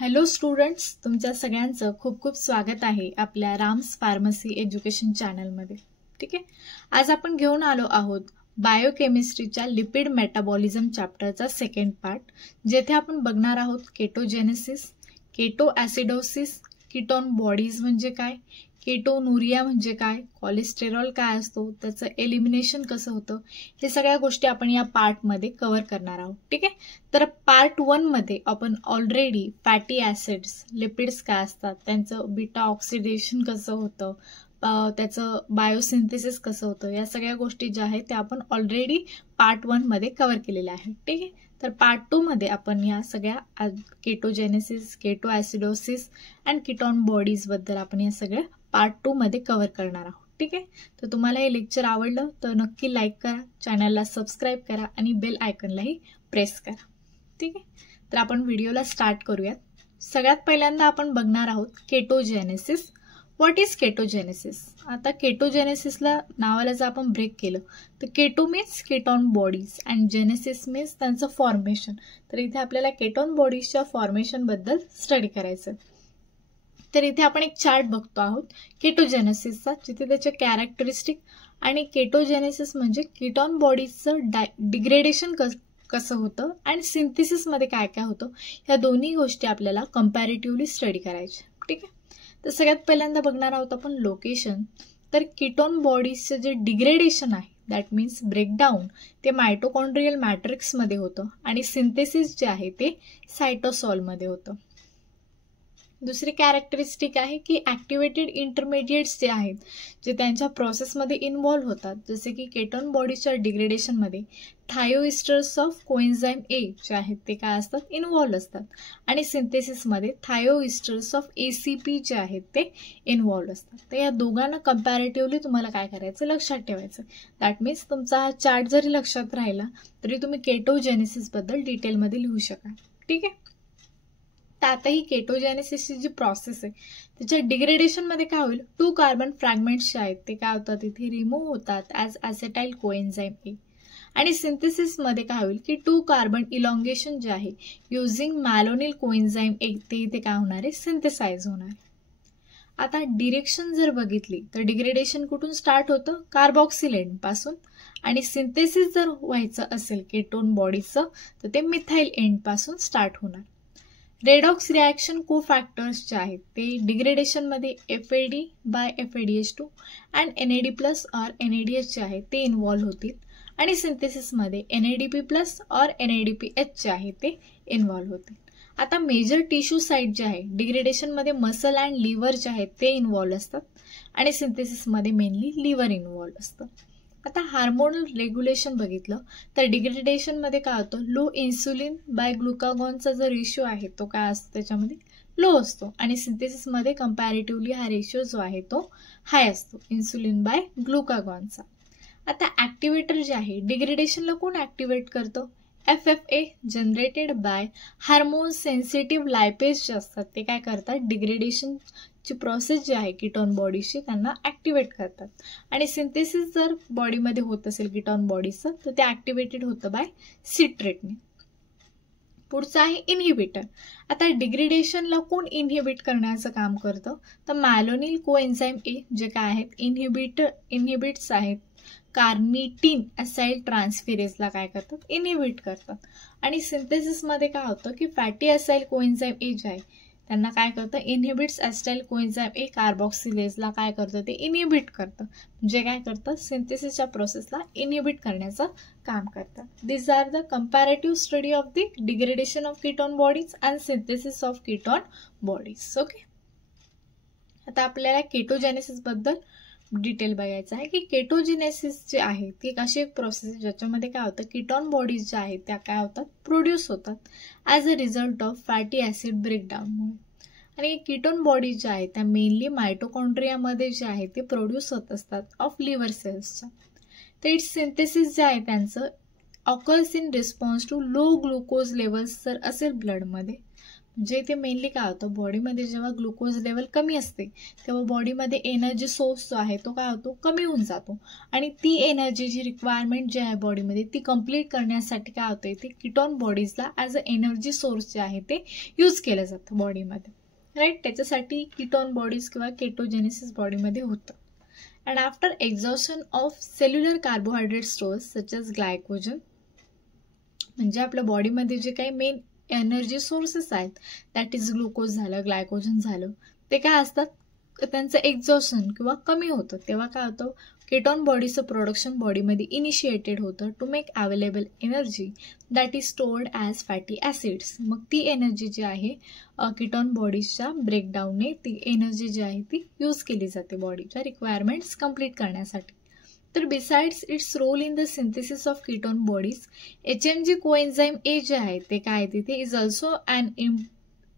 Hello students, तुमच्या सगळ्यांचं खूप खूप स्वागत आहे आपल्या राम्स फार्मसी एज्युकेशन चॅनलमध्ये. ठीक आहे, आज आपण घेऊन आलो आहोत बायोकेमिस्ट्रीच्या लिपिड मेटाबॉलिझम चॅप्टरचा सेकंड पार्ट, जेथे आपण बघणार आहोत केटोजेनेसिस, केटो ॲसिडोसिस, कीटोन बॉडीज म्हणजे काय, केटोनुरिया म्हणजे काय, कोलेस्टेरॉल काय असतो, त्याचं एलिमिनेशन कसं होतं, हे सगळ्या गोष्टी आपण या पार्टमध्ये कव्हर करणार आहोत. ठीक आहे, तर पार्ट 1 मध्ये आपण ऑलरेडी फॅटी ॲसिड्स, लिपिड्स काय असतात, त्यांचं बीटा ऑक्सिडेशन कसं होतं, त्याचं बायोसिंथेसिस कसं होतं, या सगळ्या गोष्टी ज्या आहेत त्या आपण ऑलरेडी पार्ट 1 मध्ये कव्हर केलेल्या आहेत. ठीक आहे, तर पार्ट 2 मध्ये आपण या सगळ्या केटोजेनेसिस, keto acidosis and ketone bodies बद्दल आपण या सगळ्या पार्ट 2 मध्ये कव्हर करणार आहोत. ठीक आहे, तर तुम्हाला हे लेक्चर आवडलं तर नक्की लाईक करा, चॅनलला सबस्क्राईब करा आणि बेल आयकॉनलाही प्रेस करा. ठीक आहे, तर आपण व्हिडिओला स्टार्ट करूयात. सगळ्यात पहिल्यांदा आपण बघणार आहोत केटोजेनेसिस. What is केटोजेनेसिस? आता केटोजेनेसिसला नावाला जर आपण ब्रेक केलं तर keto means ketone bodies and genesis means त्यांचं फॉर्मेशन. तर इथे आपल्याला केटॉन बॉडीजच्या फॉर्मेशनबद्दल स्टडी करायचं. तर इथे आपण एक चार्ट बघतो आहोत केटोजेनेसिसचा, जिथे त्याचे कॅरेक्टरिस्टिक आणि केटोजेनेसिस म्हणजे कीटॉन बॉडीजचं डिग्रेडेशन कसं होतं आणि सिंथेसिसमध्ये काय काय होतं, या दोन्ही गोष्टी आपल्याला कंपॅरेटिव्हली स्टडी करायच्या. ठीक आहे, तर सगळ्यात पहिल्यांदा बघणार आहोत आपण लोकेशन. तर कीटोन बॉडीजचं जे डिग्रेडेशन आहे, दॅट मीन्स ब्रेकडाऊन, ते मायटोकॉन्ड्रियल मॅट्रिक्समध्ये होतं आणि सिंथेसिस जे आहे ते सायटोसॉलमध्ये होतं. दुसरी कॅरेक्टरिस्टिक आहे की ॲक्टिवेटेड इंटरमिडिएट्स जे आहेत, जे त्यांच्या प्रोसेसमध्ये इन्व्हॉल्व्ह होतात, जसे की केटोन बॉडीच्या डिग्रेडेशनमध्ये थायोइस्टर्स ऑफ कोएन्झाइम ए जे आहेत ते काय असतात, इन्व्हॉल्व्ह असतात, आणि सिंथेसिसमध्ये थायोइस्टर्स ऑफ ACP जे आहेत ते इन्व्हॉल्व्ह असतात. तर या दोघांना कंपॅरेटिव्हली तुम्हाला काय करायचं, लक्षात ठेवायचं. दॅट मीन्स तुमचा हा चार्ट जरी लक्षात राहिला तरी तुम्ही केटोजेनेसिसबद्दल डिटेलमध्ये लिहू शकाल. ठीक आहे, तर आता ही केटोजेनेसिसची जी प्रोसेस आहे त्याच्या डिग्रेडेशनमध्ये काय होईल, 2 कार्बन फ्रॅगमेंट्स जे आहेत ते काय होतात, इथे रिमूव्ह होतात ॲज ॲसेटाइल कोएन्झाइम ए. आणि सिंथेसिसमध्ये काय होईल की 2 कार्बन इलॉंगेशन जे आहे युझिंग मॅलोनिल कोएन्झाइम ए, ते इथे काय होणार आहे, सिंथेसाइज होणार आहे. आता डिरेक्शन जर बघितली तर डिग्रेडेशन कुठून स्टार्ट होतं, कार्बॉक्सिल एंड पासून, आणि सिंथेसिस जर व्हायचं असेल केटोन बॉडीचं तर ते मिथाइल एंड पासून स्टार्ट होणार. रेडॉक्स रिॲक्शन कोफॅक्टर्स जे आहेत ते डिग्रेडेशनमध्ये FAD bye FADH2 and NAD+ or NADH जे आहे ते इन्व्हॉल्व्ह होतील, आणि सिंथेसिसमध्ये NADP+ ऑर NADPH जे आहे ते इन्व्हॉल्व्ह होतील. आता मेजर टिश्यू साईट जे आहे डिग्रेडेशनमध्ये मसल अँड लिव्हर जे आहेत ते इन्व्हॉल्व्ह असतात, आणि सिंथेसिसमध्ये मेनली लिव्हर इन्व्हॉल्व्ह असतं. आता हार्मोनल रेग्युलेशन बघितलं तर डिग्रेडेशनमध्ये काय होतं, लो इन्सुलिन बाय ग्लुकागॉनचा जो रेशिओ आहे तो काय असतो, त्याच्यामध्ये लो असतो, आणि सिंथेसिसमध्ये कंपॅरेटिव्हली हा रेशिओ जो आहे तो हाय असतो, इन्सुलिन बाय ग्लुकागॉनचा. आता ॲक्टिवेटर जे आहे डिग्रेडेशनला कोण ॲक्टिवेट करतं, FFA generated by hormone sensitive lipase जे असतात ते काय करतात, डिग्रेडेशनची प्रोसेस जी आहे कीटोन बॉडीची त्यांना ॲक्टिवेट करतात, आणि सिंथेसिस जर बॉडीमध्ये होत असेल कीटोन बॉडीचं तर ते ॲक्टिवेटेड होतं बाय सिट्रेटने. पुढचं आहे इनहिबिटर. आता डिग्रेडेशनला कोण इनहिबिट करण्याचं काम करतं, तर मॅलोनिल कोएन्झाइम ए जे काय आहेत इनहिबिट्स आहेत, कार्निटिन असाइल ट्रान्सफेरेजला काय करतात, इनहिबिट करतात, आणि सिंथेसिसमध्ये काय होतं की फॅटी असाइल कोएन्झाइम ए जे आहे त्यांना काय करतं, इनहिबिट्स असाइल कोएन्झाइम ए कार्बॉक्सिलेजला काय करतं, ते इनहिबिट करतं, म्हणजे काय करतं, सिंथेसिसच्या प्रोसेसला इनहिबिट करण्याचं काम करतात. This are the comparative study of the degradation of ketone bodies and synthesis of ketone bodies. Okay, आता आपल्याला केटोजेनेसिस बद्दल डिटेल बघायचं आहे की केटोजेनेसिस जे आहे ती एक अशी एक प्रोसेस आहे ज्याच्यामध्ये काय होतं, कीटोन बॉडीज ज्या आहेत त्या काय होतात, प्रोड्यूस होतात as a result of fatty acid ब्रेकडाऊनमुळे, आणि कीटोन बॉडीज ज्या आहेत त्या मेनली मायटोकॉन्ड्रियामध्ये जे आहे ते प्रोड्यूस होत असतात ऑफ लिव्हर सेल्सच्या. तर इट्स सिंथेसिस जे आहे त्यांचं occurs in response to low glucose levels जर असेल ब्लडमध्ये, म्हणजे इथे मेनली काय होतं, बॉडीमध्ये जेव्हा ग्लुकोज लेवल कमी असते तेव्हा बॉडीमध्ये एनर्जी सोर्स जो आहे तो काय होतो, कमी होऊन जातो. आणि ती एनर्जी जी रिक्वायरमेंट जी आहे बॉडीमध्ये ती कंप्लीट करण्यासाठी काय होतं, ते कीटोन बॉडीजला ॲज अ एनर्जी सोर्स जे आहे ते यूज केलं जातं बॉडीमध्ये, राईट. त्याच्यासाठी कीटोन बॉडीज किंवा केटोजेनेसिस बॉडीमध्ये होतं. And after exhaustion of cellular carbohydrate stores such as glycogen, म्हणजे आपल्या बॉडीमध्ये जे काही मेन एनर्जी सोर्सेस आहेत, दॅट इज ग्लुकोज झालं, ग्लायकोजन झालं, ते काय असतात, त्यांचं एक्झॉशन किंवा कमी होतं. तेव्हा काय होतं, केटॉन बॉडीचं प्रोडक्शन बॉडीमध्ये इनिशिएटेड होतं to make available energy that is stored as fatty acids. मग ती एनर्जी जी आहे कीटॉन बॉडीजच्या ब्रेकडाऊनने ती एनर्जी जी आहे ती यूज केली जाते बॉडीच्या रिक्वायरमेंट्स कंप्लीट करण्यासाठी. तर besides its role in the synthesis of ketone bodies, HMG coenzyme A जे आहे ते काय तिथे is also an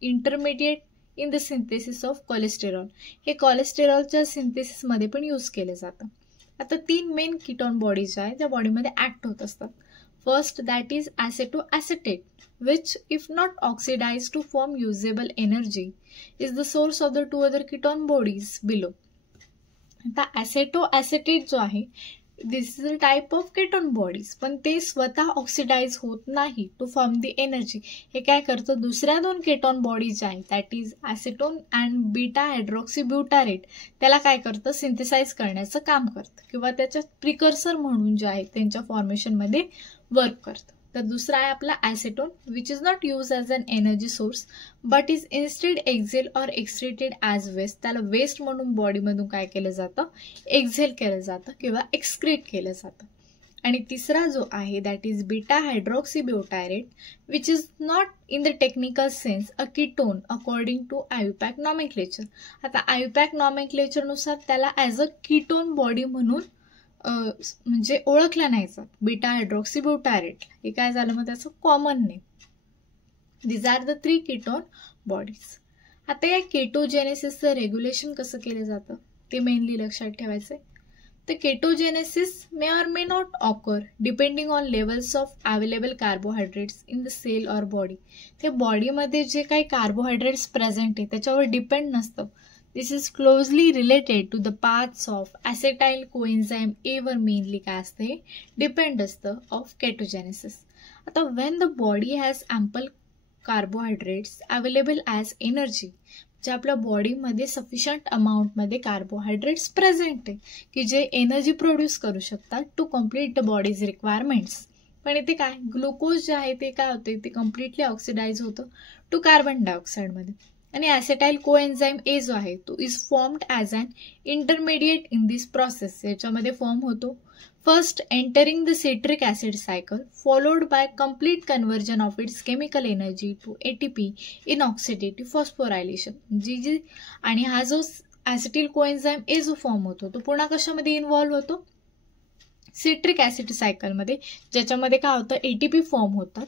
intermediate in the synthesis of cholesterol. हे कोलेस्टेरॉलच्या सिंथेसिसमध्ये पण यूज केलं जातं. आता 3 मेन कीटोन बॉडीज आहे त्या बॉडीमध्ये ॲक्ट होत असतात. First that is acetoacetate which if not oxidized to form usable energy is the source of the 2 other ketone bodies below. आता ॲसेटो ॲसेटेट जो आहे this is a type of ketone bodies, पण ते स्वतः ऑक्सिडाइज होत नाही टू फॉर्म दी एनर्जी. हे काय करतं, दुसऱ्या 2 केटोन बॉडीज आहेत that is acetone and beta hydroxybutyrate, त्याला काय करतं, सिंथेसाइज करण्याचं काम करतं किंवा त्याच्या प्रिकर्सर म्हणून जे आहे त्यांच्या फॉर्मेशनमध्ये वर्क करतं. तर दुसरा आहे आपला acetone which is not use as an energy source but is instead exhale or excreted as waste. त्याला वेस्ट म्हणून बॉडीमधून काय केलं जातं, एक्झेल केलं जातं किंवा एक्सक्रीट केलं जातं. आणि तिसरा जो आहे that is beta hydroxybutyrate which is not in the technical sense a ketone according to IUPAC nomenclature. आता आयुपॅक नॉमेनक्लेचरनुसार त्याला ॲज अ कीटोन बॉडी म्हणून म्हणजे ओळखलं नाही जात, बीटा हायड्रॉक्सी ब्युटारेट. हे काय झालं मग त्याचं common name. These are the 3 ketone bodies. आता या केटोजेनेसिसचं रेग्युलेशन कसं केलं जातं ते मेनली लक्षात ठेवायचं आहे. तर ketogenesis may or may not occur depending on levels of available carbohydrates in the cell or body. ते बॉडीमध्ये जे काही कार्बोहायड्रेट्स प्रेझेंट आहे त्याच्यावर डिपेंड नसतं. This is closely related to the paths of acetyl coenzyme A वर mainly काय असतं, हे डिपेंड असतं ऑफ केटोजेनेसिस. आता Wien the body has ample carbohydrates available as energy, जे आपल्या बॉडीमध्ये सफिशियंट अमाऊंटमध्ये कार्बोहायड्रेट्स प्रेझेंट आहे की जे एनर्जी प्रोड्यूस करू शकतात to complete the body's requirements. पण इथे काय ग्लुकोज जे आहे ते काय होते, ते कम्प्लिटली ऑक्सिडाइज होतं टू कार्बन डायऑक्साईडमध्ये. आणि ॲसेटाइल कोएन्झाईम ए जो आहे तो is formed as an intermediate in this process. याच्यामध्ये फॉर्म होतो first entering the citric acid cycle followed by complete conversion of its chemical energy to ATP in oxidative phosphorylation. जी आणि हा जो acetyl कोएन्झाईम A जो फॉर्म होतो तो पुन्हा कशामध्ये इन्व्हॉल्व्ह होतो, सिट्रिक ॲसिड सायकलमध्ये, ज्याच्यामध्ये काय होतं ATP फॉर्म होतात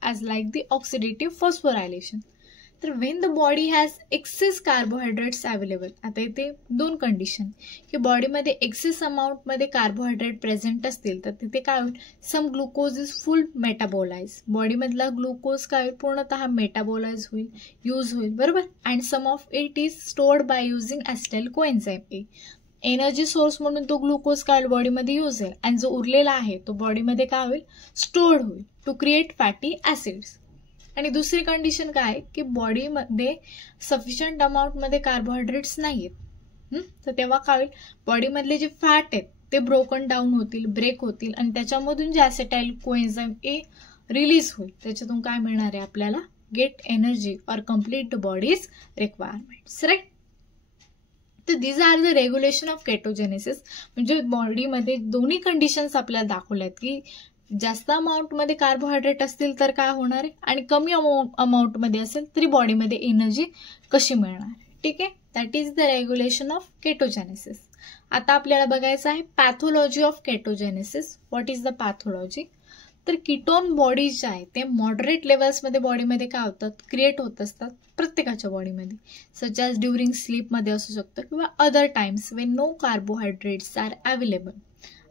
as like the oxidative phosphorylation. तर when the body has access carbohydrates available. आता इथे 2 कंडिशन की बॉडीमध्ये एक्सेस अमाऊंटमध्ये कार्बोहायड्रेट प्रेझेंट असतील तर तिथे काय होईल, some glucose is full metabolize, बॉडीमधला ग्लुकोज काय होईल पूर्णतः मेटाबोलाइज होईल, यूज होईल, बरोबर. And some of it is stored by using acetyl coenzyme A. Energy source म्हणून तो ग्लुकोज काय बॉडीमध्ये यूज होईल आणि जो उरलेला आहे तो बॉडीमध्ये काय होईल, स्टोर्ड होईल टू क्रिएट फॅटी ॲसिड्स. आणि दुसरी कंडिशन काय की बॉडीमध्ये सफिशियंट अमाऊंटमध्ये कार्बोहायड्रेट्स नाही आहेत, तर तेव्हा काय होईल, बॉडीमधले जे फॅट आहेत ते ब्रोकन डाऊन होतील, ब्रेक होतील आणि त्याच्यामधून जे ॲसेटाइल कोएन्झाईम ए रिलीज होईल त्याच्यातून काय मिळणार आहे आपल्याला, get energy or complete the body's requirements, right. तर these are the regulation of ketogenesis. म्हणजे बॉडीमध्ये दोन्ही कंडिशन्स आपल्याला दाखवल्या आहेत की जास्त अमाऊंटमध्ये कार्बोहायड्रेट असतील तर काय होणार आहे आणि कमी अमाऊंटमध्ये असेल तरी बॉडीमध्ये एनर्जी कशी मिळणार, ठीक आहे. That is the regulation of ketogenesis. आता आपल्याला बघायचं आहे pathology of ketogenesis. What is the pathology. तर कीटोन बॉडीज जे आहे ते मॉडरेट लेवल्समध्ये बॉडीमध्ये काय होतात, क्रिएट होत असतात प्रत्येकाच्या बॉडीमध्ये, सच ॲज ड्युरिंग स्लीपमध्ये असू शकतं किंवा other times when no carbohydrates are available.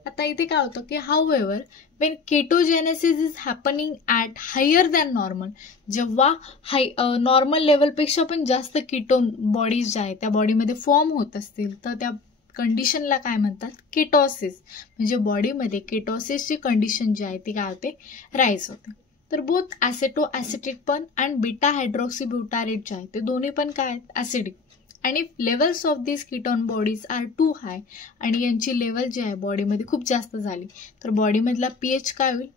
आता इथे काय होतं की however when ketogenesis is happening at higher than normal, जेव्हा नॉर्मल लेवलपेक्षा पण जास्त कीटोन बॉडीज ज्या आहेत त्या बॉडीमध्ये फॉर्म होत असतील तर त्या कंडिशनला काय म्हणतात, केटॉसिस. म्हणजे बॉडीमध्ये केटॉसिसची कंडिशन जी आहे ती काय होते, राईज होते. तर बोथ ॲसेटो ॲसिटेट पण अँड बीटा हायड्रॉक्सीब्युटारेट जे आहे ते दोन्ही पण काय आहेत, ॲसिडिक. आणि levels of this ketone bodies are too high, आणि यांची लेवल जी आहे बॉडीमध्ये खूप जास्त झाली तर बॉडीमधला pH काय होईल,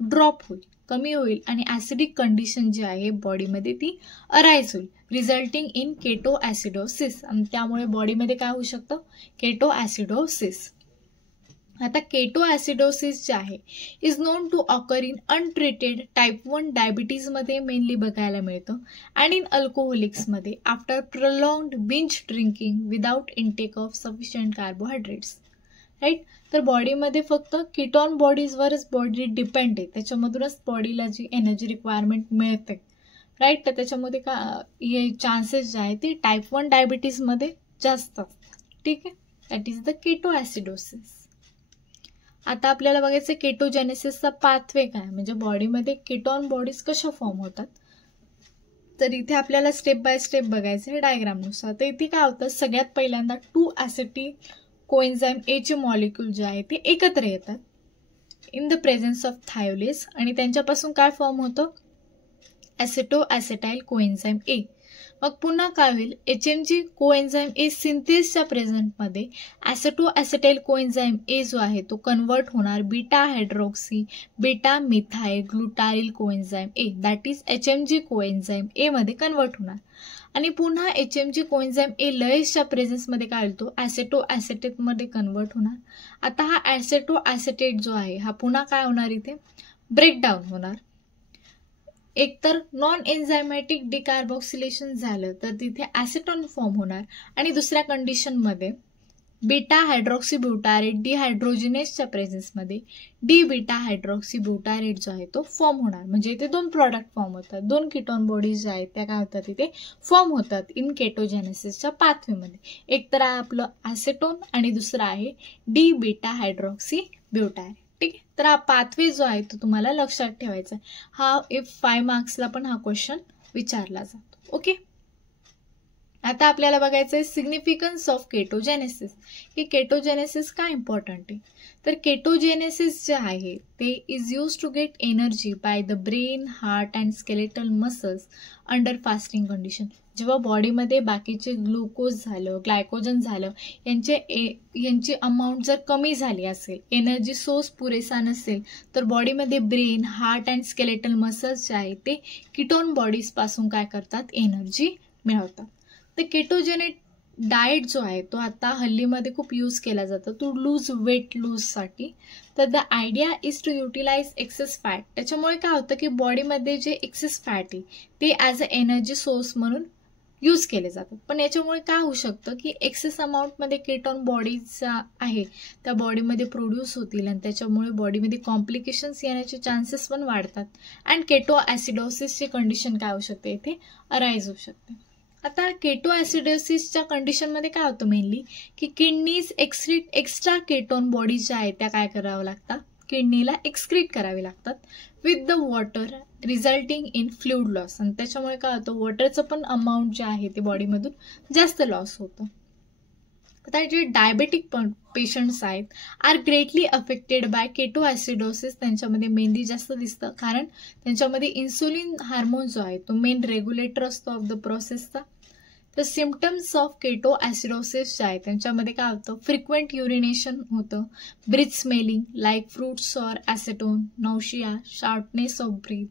ड्रॉप होईल, कमी होईल, आणि ॲसिडिक कंडिशन जी आहे बॉडीमध्ये ती अराईज होईल, रिझल्टिंग इन केटो ॲसिडोसिस. आणि त्यामुळे बॉडीमध्ये काय होऊ शकतं, केटो ॲसिडोसिस. आता केटो ॲसिडोसिस जे आहे is known to occur in untreated type 1 डायबिटीजमध्ये मेनली बघायला मिळतं, अँड इन अल्कोहोलिक्समध्ये after prolonged binge drinking without intake of sufficient carbohydrates. Right. तर बॉडीमध्ये फक्त कीटॉन बॉडीजवरच बॉडी डिपेंड आहे, त्याच्यामधूनच बॉडीला जी एनर्जी रिक्वायरमेंट मिळते. राईट. तर त्याच्यामध्ये का हे चान्सेस जे आहे ते टाईप 1 डायबिटीजमध्ये जास्त असतात. ठीक आहे, that is the keto acidosis. आता आपल्याला बघायचं केटोजेनेसिसचा पाथवे काय, म्हणजे बॉडीमध्ये कीटॉन बॉडीज कशा फॉर्म होतात. तर इथे आपल्याला स्टेप बाय स्टेप बघायचं आहे डायग्रामनुसार. तर इथे काय होतं, सगळ्यात पहिल्यांदा 2-ॲसिटिल कोएन्झाईम एचे मॉलिक्यूल जे आहे ते एकत्र येतात इन द प्रेझेन्स ऑफ थायोलेज, आणि त्यांच्यापासून काय फॉर्म होतं, ॲसेटो ॲसेटाईल कोएन्झाईम ए. मग पुन्हा काय होईल, HMG कोएन्झाईम ए सिंथेसच्या प्रेझेंटमध्ये ॲसेटो ॲसेटाईल कोएन्झाईम ए जो आहे तो कन्वर्ट होणार beta hydroxy beta methyl glutaryl coenzyme A, that is HMG coenzyme A मध्ये कन्वर्ट होणार. आणि पुन्हा HMG कोएन्झाईम ए लयसच्या प्रेझेन्समध्ये काय होतो, ॲसेटो ॲसेटेटमध्ये कन्वर्ट होणार. आता हा ॲसेटो ॲसेटेट जो आहे हा पुन्हा काय होणार, इथे ब्रेकडाऊन होणार. एकतर नॉन एन्झायमॅटिक डिकार्बॉक्सिलेशन झालं तर तिथे ॲसेटॉन फॉर्म होणार, आणि दुसऱ्या कंडिशनमध्ये बीटा हायड्रॉक्सीब्युटारेट डिहायड्रोजिनेसच्या प्रेझेन्समध्ये डी बीटा हायड्रॉक्सीब्युटारेट जो आहे तो फॉर्म होणार. म्हणजे इथे 2 प्रॉडक्ट फॉर्म होतात, 2 कीटॉन बॉडीज ज्या आहेत त्या काय होतात इथे फॉर्म होतात इन केटोजेनेसिसच्या पाथवेमध्ये. एक तर आहे आपलं ॲसेटोन आणि दुसरं आहे डी बीटा हायड्रॉक्सीब्युटारेट. ठीक आहे, तर हा पाथवे जो आहे तो तुम्हाला लक्षात ठेवायचा आहे. हा 5 मार्क्सला पण हा क्वेश्चन विचारला जातो. ओके. आता आपल्याला बघायचं आहे सिग्निफिकन्स ऑफ केटोजेनेसिस, की केटोजेनेसिस का इम्पॉर्टंट आहे. तर केटोजेनेसिस जे आहे ते is use to get energy by the brain, heart and skeletal muscles under fasting condition. जेव्हा बॉडीमध्ये बाकीचे ग्लुकोज झालं, ग्लायकोजन झालं, यांची अमाऊंट जर कमी झाली असेल, एनर्जी सोर्स पुरेसा नसेल, तर बॉडीमध्ये brain, heart and skeletal muscles जे आहेत ते कीटोन बॉडीजपासून काय करतात, एनर्जी मिळवतात. तर केटोजेनिक डाएट जो आहे तो आता हल्लीमध्ये खूप यूज केला जातो टू लूज वेट लूजसाठी. तर the idea is to utilize excess fat. त्याच्यामुळे काय होतं की बॉडीमध्ये जे एक्सेस फॅट आहे ते ॲज अ एनर्जी सोर्स म्हणून यूज केले जातात. पण याच्यामुळे काय होऊ शकतं की एक्सेस अमाऊंटमध्ये केटॉन बॉडीज आहे त्या बॉडीमध्ये प्रोड्यूस होतील, आणि त्याच्यामुळे बॉडीमध्ये कॉम्प्लिकेशन्स येण्याचे चान्सेस पण वाढतात, अँड केटो ॲसिडोसिसची कंडिशन काय होऊ शकते, इथे अराईज होऊ शकते. आता केटो ॲसिडोसिसच्या कंडिशनमध्ये काय होतं मेनली की किडनीज एक्स्ट्रा केटोन बॉडीज ज्या आहेत त्या काय करावं लागतात, किडनीला एक्सक्रीट करावे लागतात with the water, resulting in fluid loss. आणि त्याच्यामुळे काय होतं, वॉटरचं पण अमाऊंट जे आहे ते बॉडीमधून जास्त लॉस होतं. आता जे डायबेटिक पेशंट्स आहेत are greatly affected by ketoacidosis. त्यांच्यामध्ये मेनली जास्त दिसतं, कारण त्यांच्यामध्ये इन्सुलिन हार्मोन जो आहे तो मेन रेग्युलेटर असतो ऑफ द प्रोसेसचा. तर सिम्पटम्स ऑफ केटो ॲसिडोसिस जे आहे त्यांच्यामध्ये काय होतं, फ्रिक्वेंट युरिनेशन होतं, breath smelling like fruits or acetone, nausea, sharpness of breath,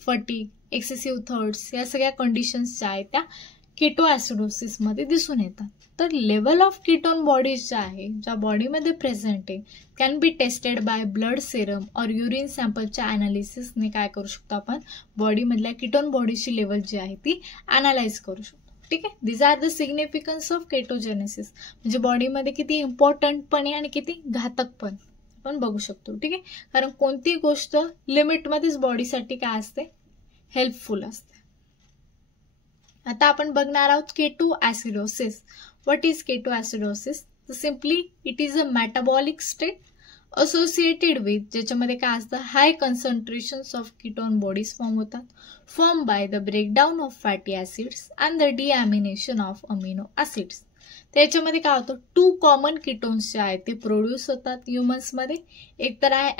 fatigue, excessive thirst, या सगळ्या कंडिशन्स ज्या आहेत त्या केटो ॲसिडोसिसमध्ये दिसून येतात. तर लेवल ऑफ कीटोन बॉडीज ज्या आहे ज्या बॉडीमध्ये प्रेझेंट आहे can be tested by blood serum और युरिन सॅम्पलच्या ॲनालिसिसने काय करू शकतो आपण, बॉडीमधल्या कीटोन बॉडीची लेवल जी आहे ती ॲनालाइज करू शकतो. ठीक आहे, these are the significance of ketogenesis. म्हणजे बॉडीमध्ये किती इम्पॉर्टंट पण आहे आणि किती घातक पण आपण बघू शकतो. ठीक आहे, कारण कोणती गोष्ट लिमिटमध्येच बॉडीसाठी काय असते, हेल्पफुल असते. आता आपण बघणार आहोत ketoacidosis. What is ketoacidosis? Simply it is a metabolic state associated with, ज्याच्यामध्ये काय असतं, high concentrations of ketone bodies form होतात, form by the breakdown of fatty acids and the deamination of amino acids. त्याच्यामध्ये काय होतं, 2 common ketones जे आहेत ते प्रोड्यूस होतात ह्युमन्समध्ये. एक तर आहे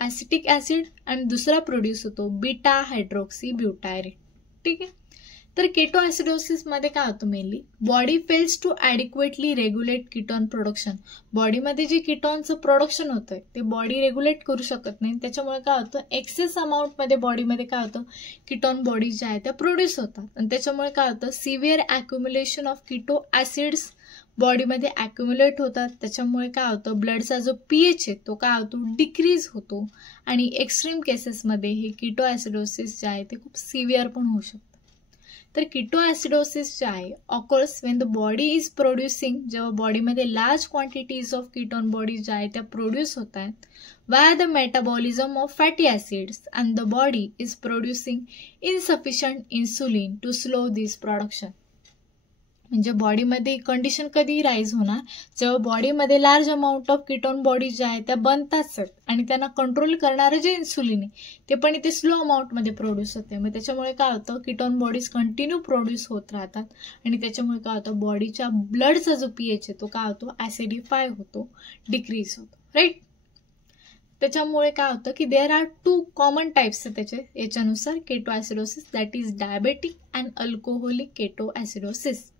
ॲसिटिक ॲसिड आणि दुसरा प्रोड्यूस होतो बीटा हायड्रोक्सी ब्युटायरेट. ठीक आहे. तर केटो ॲसिडोसिसमध्ये काय होतं, mainly body fails to adequately regulate ketone production. बॉडीमध्ये जे कीटोनचं प्रोडक्शन होतंय ते बॉडी रेग्युलेट करू शकत नाही. त्याच्यामुळे काय होतं, एक्सेस अमाऊंटमध्ये बॉडीमध्ये काय होतं, कीटोन बॉडीज ज्या आहेत त्या प्रोड्यूस होतात आणि त्याच्यामुळे काय होतं, सिव्हिअर ॲक्युम्युलेशन ऑफ कीटो ॲसिड्स बॉडीमध्ये ॲक्युम्युलेट होतात. त्याच्यामुळे काय होतं, ब्लडचा जो pH आहे तो काय होतो, डिक्रीज होतो आणि एक्स्ट्रीम केसेसमध्ये हे कीटो ॲसिडोसिस जे आहे ते खूप सिव्हिअर पण होऊ शकतं. तर कीटो ॲसिडोसिस जे आहे occurs when the body is producing, जेव्हा बॉडीमध्ये large quantities of ketone bodies ज्या आहेत त्या प्रोड्यूस होत आहेत via the metabolism of fatty acids and the body is producing insufficient insulin to slow this production. म्हणजे बॉडीमध्ये कंडिशन कधी राईज होणार, जेव्हा बॉडीमध्ये large amount of ketone bodies ज्या आहेत त्या बनतात आणि त्यांना कंट्रोल करणारं जे इन्सुलिन आहे ते पण इथे स्लो अमाऊंटमध्ये प्रोड्यूस होते. मग त्याच्यामुळे काय होतं, कीटोन बॉडीज कंटिन्यू प्रोड्यूस होत राहतात आणि त्याच्यामुळे काय होतं, बॉडीच्या ब्लडचा जो pH आहे तो काय होतो, ॲसिडिफाय होतो, डिक्रीज होतो. राईट. त्याच्यामुळे काय होतं की देअर आर 2 कॉमन टाइप्स त्याचे याच्यानुसार ketoacidosis, that is diabetic and alcoholic ketoacidosis.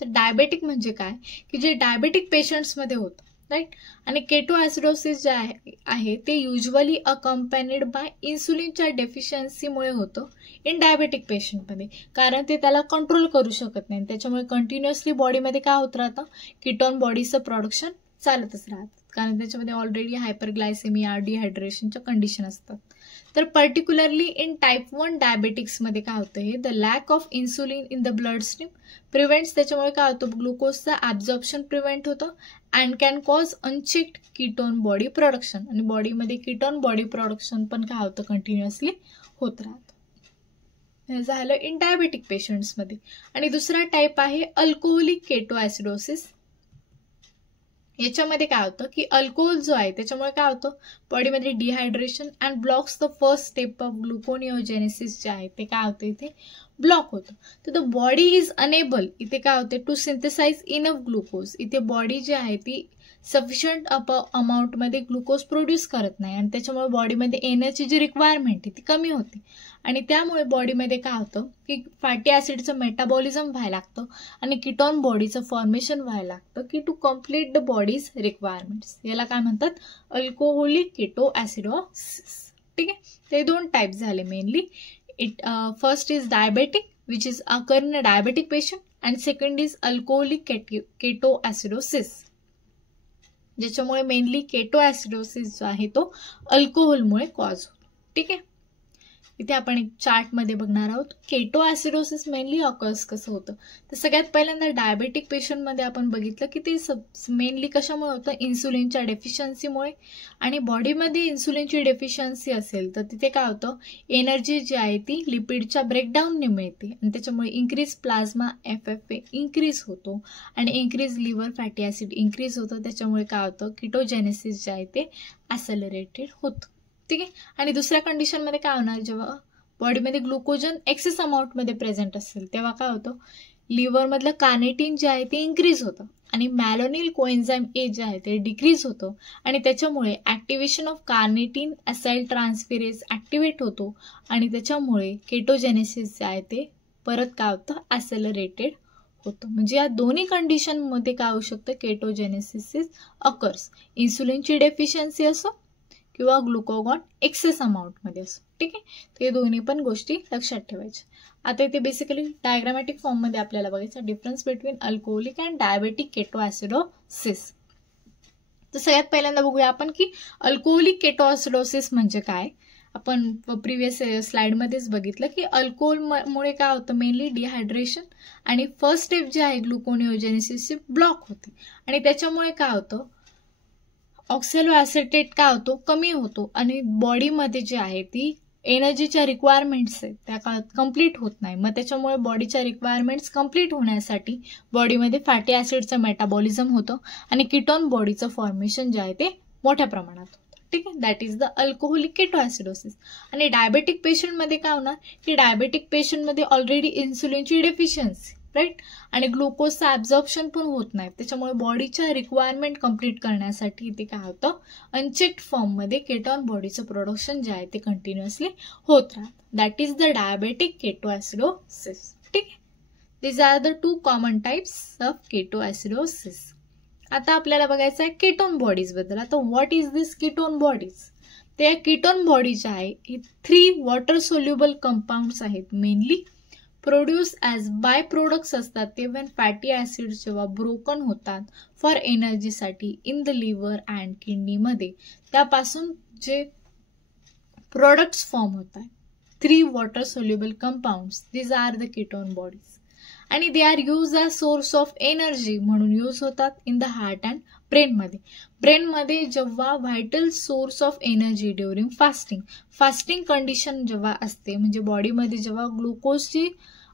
तर डायबेटिक म्हणजे काय, की जे डायबेटिक पेशंट्समध्ये होतं, राईट. आणि केटो ॲसिडोसिस जे आहे ते युजली अकंपॅनिड बाय इन्सुलिनच्या डेफिशियन्सीमुळे होतं इन डायबेटिक पेशंटमध्ये, कारण ते त्याला कंट्रोल करू शकत नाही. त्याच्यामुळे कंटिन्युअसली बॉडीमध्ये काय होत राहतं, कीटोन बॉडीचं प्रोडक्शन चालतच राहतं, कारण त्याच्यामध्ये ऑलरेडी हायपरग्लायसेमिया, डिहायड्रेशनच्या कंडिशन असतात. तर पर्टिक्युलरली इन टाईप 1 डायबेटिक्समध्ये काय होतं, हे the lack of insulin in the blood stream prevents, त्याच्यामुळे काय होतं, ग्लुकोजचं ॲब्झॉर्प्शन प्रिव्हेंट होतं and can cause unchecked ketone body production. आणि बॉडीमध्ये कीटोन बॉडी प्रोडक्शन पण काय होतं, कंटिन्युअसली होत राहतं. हे झालं इन डायबेटिक पेशंट्समध्ये. आणि दुसरा टाईप आहे अल्कोहोलिक केटो ॲसिडोसिस. याच्यामध्ये काय होतं की अल्कोहोल जो आहे त्याच्यामुळे काय होतं, बॉडीमध्ये dehydration and blocks the first step of ग्लुकोनिओजेनेसिस जे आहे ते काय होतं, इथे ब्लॉक होतं. तर द बॉडी इज अनेबल, इथे काय होते, टू सिंथेसाइज इनफ ग्लुकोज. इथे बॉडी जी आहे ती सफिशियंट अमाऊंटमध्ये ग्लुकोज प्रोड्यूस करत नाही आणि त्याच्यामुळे बॉडीमध्ये एनर्जी जी रिक्वायरमेंट आहे ती कमी होते आणि त्यामुळे बॉडीमध्ये काय होतं की फॅटी ॲसिडचं मेटाबॉलिझम व्हायला लागतं आणि कीटोन बॉडीचं फॉर्मेशन व्हायला लागतं की to complete the body's requirements. याला काय म्हणतात, अल्कोहोलिक केटो ॲसिडोसिस. ठीक आहे. ते 2 टाईप झाले mainly. First is diabetic which is occur in a diabetic patient and second is alcoholic ketoacidosis, ज्याच्यामुळे मेनली केटो ॲसिडोसिस जो आहे तो अल्कोहोलमुळे कॉज होतो. ठीक आहे. इथे आपण एक चार्टमध्ये बघणार आहोत केटो ॲसिडोसिस मेनली ऑकर्स कसं होतं. तर सगळ्यात पहिल्यांदा डायबेटिक पेशंटमध्ये आपण बघितलं की ते मेनली कशामुळे होतं, इन्सुलिनच्या डेफिशियन्सीमुळे. आणि बॉडीमध्ये इन्सुलिनची डेफिशियन्सी असेल तर तिथे काय होतं, एनर्जी जी आहे ती लिपिडच्या ब्रेकडाऊनने मिळते आणि त्याच्यामुळे इंक्रीज प्लाझ्मा FFA इंक्रीज होतो आणि increase liver fatty acid increase होतं. त्याच्यामुळे काय होतं, कीटोजेनेसिस जे आहे ते ॲसेलरेटेड होतं. ठीक आहे. आणि दुसऱ्या कंडिशनमध्ये काय होणार, जेव्हा बॉडीमध्ये ग्लुकोजन एक्सेस अमाऊंटमध्ये प्रेझेंट असेल तेव्हा काय होतं, लिव्हरमधलं कार्निटिन जे आहे ते इंक्रीज होतं आणि मॅलोनिल कोएन्झाइम ए जे आहे ते डिक्रीज होतं आणि त्याच्यामुळे activation of carnitine acyl transferase activate होतो आणि त्याच्यामुळे केटोजेनेसिस जे आहे ते परत काय होतं, ॲसेलरेटेड होतं. म्हणजे या दोन्ही कंडिशनमध्ये काय होऊ शकतं, केटोजेनेसिस अकर्स. इन्सुलिनची डेफिशियन्सी असो किंवा ग्लुकोगॉन एक्सेस अमाऊंटमध्ये असो. ठीक आहे. तर हे दोन्ही पण गोष्टी लक्षात ठेवायच्या. आता इथे बेसिकली डायग्रामॅटिक फॉर्ममध्ये आपल्याला बघायचं difference between alcoholic and diabetic ketoacidosis. तर सगळ्यात पहिल्यांदा बघूया आपण की अल्कोहोलिक केटो ॲसिडोसिस म्हणजे काय. आपण प्रिव्हियस स्लाइडमध्येच बघितलं की अल्कोहोलमुळे काय होतं, मेनली डिहायड्रेशन आणि फर्स्ट स्टेप जे आहे ग्लुकोनिओजेनेसिसची ब्लॉक होते आणि त्याच्यामुळे काय होतं, ऑक्सॅलो ॲसिटेट काय होतो, कमी होतो आणि बॉडीमध्ये जे आहे ती एनर्जीच्या रिक्वायरमेंट्स आहेत त्या कम्प्लीट होत नाही. मग त्याच्यामुळे बॉडीच्या रिक्वायरमेंट्स कम्प्लीट होण्यासाठी बॉडीमध्ये फॅटी ॲसिडचं मेटाबॉलिझम होतं आणि कीटोन बॉडीचं फॉर्मेशन जे आहे ते मोठ्या प्रमाणात होतं. ठीक आहे, दॅट इज द अल्कोहोलिक केटोॲसिडोसिस. आणि डायबेटिक पेशंटमध्ये काय होणार की डायबेटिक पेशंटमध्ये ऑलरेडी इन्सुलिनची डेफिशियन्सी, राईट, आणि ग्लुकोजचं ॲब्झॉर्प्शन पण होत नाही, त्याच्यामुळे बॉडीच्या रिक्वायरमेंट कम्प्लीट करण्यासाठी इथे काय होतं, अनचेक्ड फॉर्ममध्ये केटॉन बॉडीचं प्रोडक्शन जे आहे ते कंटिन्युअसली होत राहतं. That is the diabetic ketoacidosis. ठीक आहे, this are the 2 common types of ketoacidosis. आता आपल्याला बघायचं आहे केटोन बॉडीज बद्दल. आता what is this ketone bodies? त्या केटोन बॉडीज आहे हे 3 वॉटर सोल्युबल कंपाऊंड्स आहेत, mainly produce as by products असतात ते व्हेन फॅटी ॲसिड जेव्हा ब्रोकन होतात फॉर एनर्जीसाठी इन द लिव्हर अँड किडनीमध्ये, त्यापासून जे प्रोडक्ट्स फॉर्म होतात 3 water soluble compounds, this are the ketone bodies. आणि they are use as source of energy म्हणून यूज होतात इन द हार्ट अँड ब्रेनमध्ये. ब्रेनमध्ये जेव्हा vital source of energy during fasting condition जेव्हा असते, म्हणजे बॉडीमध्ये जेव्हा ग्लुकोजची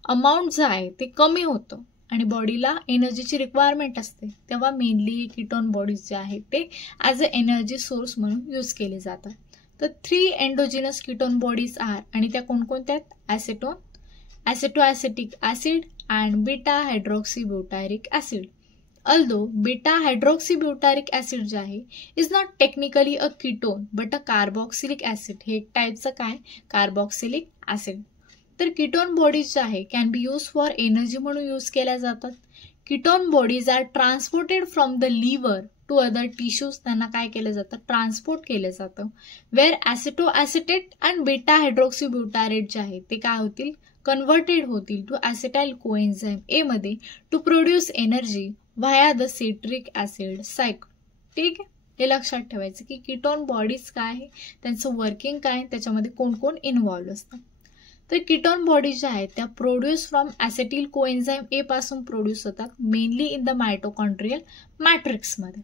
अमाऊंट जे आहे ते कमी होतं आणि बॉडीला एनर्जीची रिक्वायरमेंट असते, तेव्हा मेनली कीटोन बॉडीज जे आहेत ते ॲज अ एनर्जी सोर्स म्हणून यूज केले जातात. तर 3 एंडोजिनस कीटोन बॉडीज आर, आणि त्या कोणकोणत्या आहेत? ॲसेटोन, ॲसेटोॲसिटिक acid and beta hydroxybutyric acid. Although beta hydroxybutyric acid जे आहे is not technically a ketone but a carboxylic acid. हे एक टाईपचं काय? Carboxylic acid. तर कीटोन बॉडीज जे आहे can be use for energy म्हणून यूज केल्या जातात. Ketone bodies are transported from the liver to other tissues, त्यांना काय केलं जातं? ट्रान्सपोर्ट केलं जातं. Where acetoacetate and beta hydroxybutyrate जे आहे ते काय होतील? कन्व्हर्टेड होतील टू ॲसिटाइल कोएन्झाइम ए मध्ये to produce energy via the citric acid cycle. ठीक आहे, हे लक्षात ठेवायचं की कीटोन बॉडीज काय आहे, त्यांचं वर्किंग काय, त्याच्यामध्ये कोण कोण इन्व्हॉल्व्ह असतात. तर कीटोन बॉडीज ज्या आहेत त्या प्रोड्यूस फ्रॉम ॲसिटिल कोएन्झाइम ए पासून प्रोड्यूस होतात, मेनली इन द मायटोकॉन्ड्रियल मॅट्रिक्समध्ये.